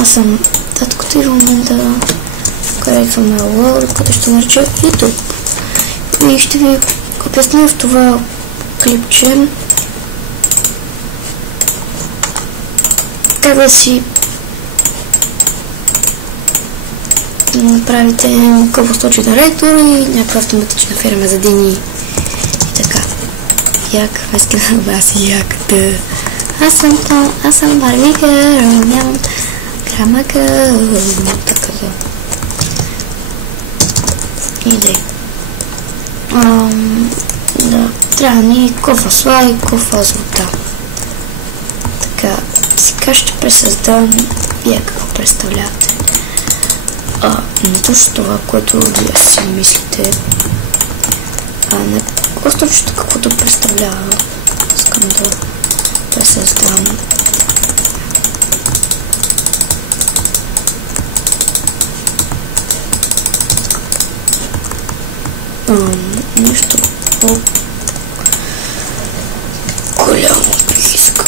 Аз съм таткото и в момента където лор, който ще нарича YouTube. И ще ви обясня в това клипче как да си направите кръвосточен реактор и някаква автоматична фирма за дени и така. Як, аз яката. Аз съм Барвика, нямам грамака, така за. Идей. Да, трябва ни кофа сла и кофа злата. Така, сега ще пресъздам вие какво представлявате. Не точно това, което вие си мислите, не просто каквото представлява. Искам да пресъздам. Нещо по-голямо бих искал.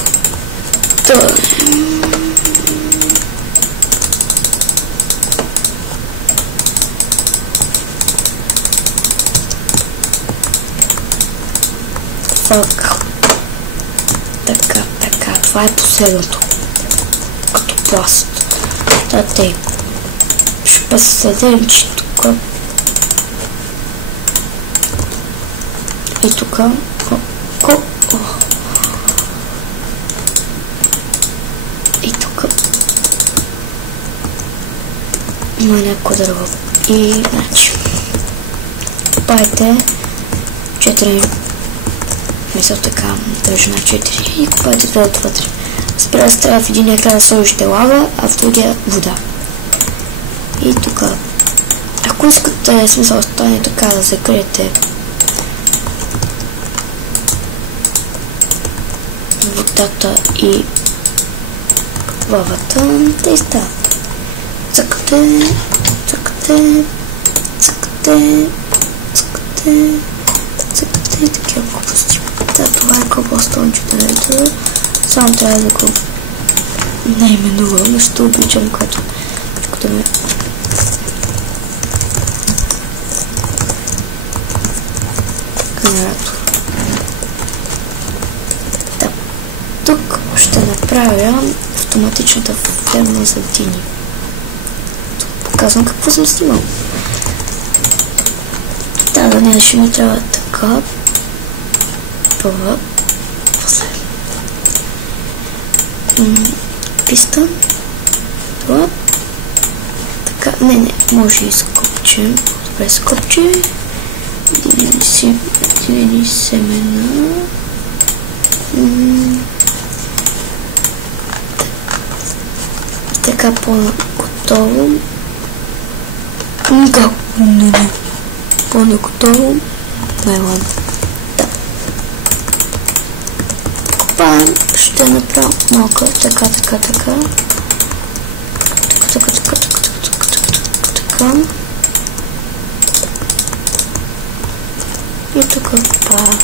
Така, това е последното. Като пласт. Тъй. Ще представим, че тук и тук и тук има някакво дърво. И значи купайте 4, мисля така, държа на 4 и купайте това вътре. Спира се трябва в един край да сложите лава, а в другия вода. И тук, ако искате смисъл стане така да закриете водата и лавата, те стават. Цъкате и такива глупости. Това е кръвосточен реактор. Само трябва да го наименувам, защото обичам, което да ме генератор. Да. Тук ще направя автоматичната ферма за дини. Тук показвам какво съм снимал. Да, не, ще ми трябва така. Това. После. Писта. Това. Така, не, може и с копче. Добре, с копче. Динени семена. Така по-готово. По-готово. Ладно. Да. Копаем. Ще направя малко. Така. Така. И тук копая.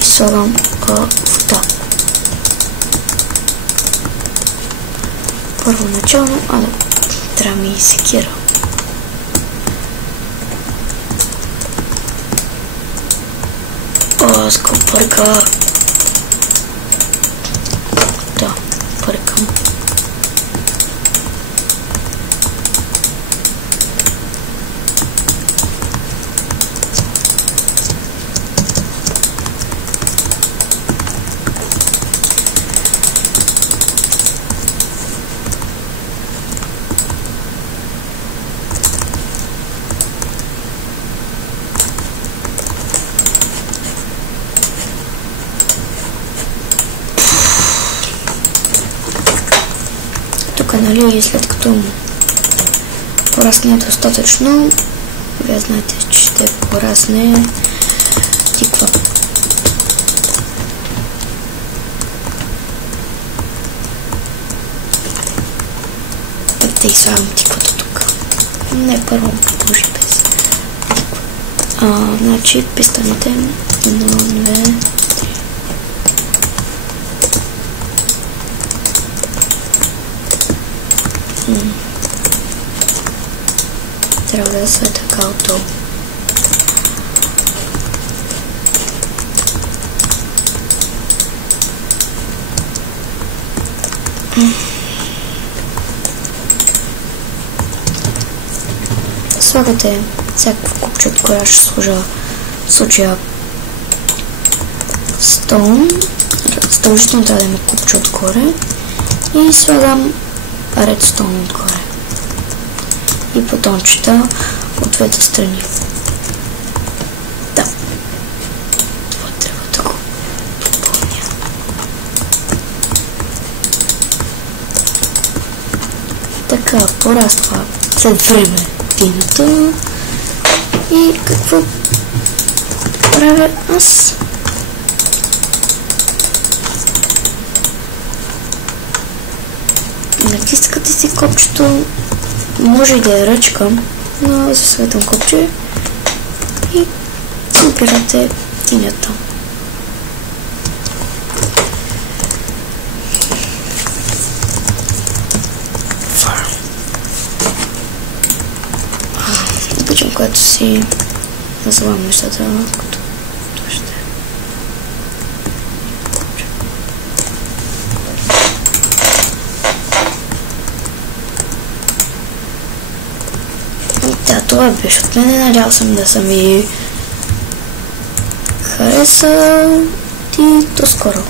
И слагам вода. Първоначално, трябва ми и секира. Аз го пърга. Да, пъргам. Нали, и след като порасне достатъчно, вие знаете, че ще порасне тиква. Да и слагам тиквата тук. Не, първо може без тиква. Значи пистаните 1, 2, Трябва да са така отдолу. Слагате всякакво купче, от което ще служа в случая стон. Задължително трябва да има купче отгоре и слагам редстон отгоре и бутончета от двете страни. Да, това трябва да го допълня. Така, пораства след време тинята и какво правя аз? Натискате си копчето, може и да е ръчка, но засветвам копче и набирате тинята. Обичам, когато си назовам нещата, като това ще е. Да, това беше от мен. Надявам съм да съм ви харесал и до скоро.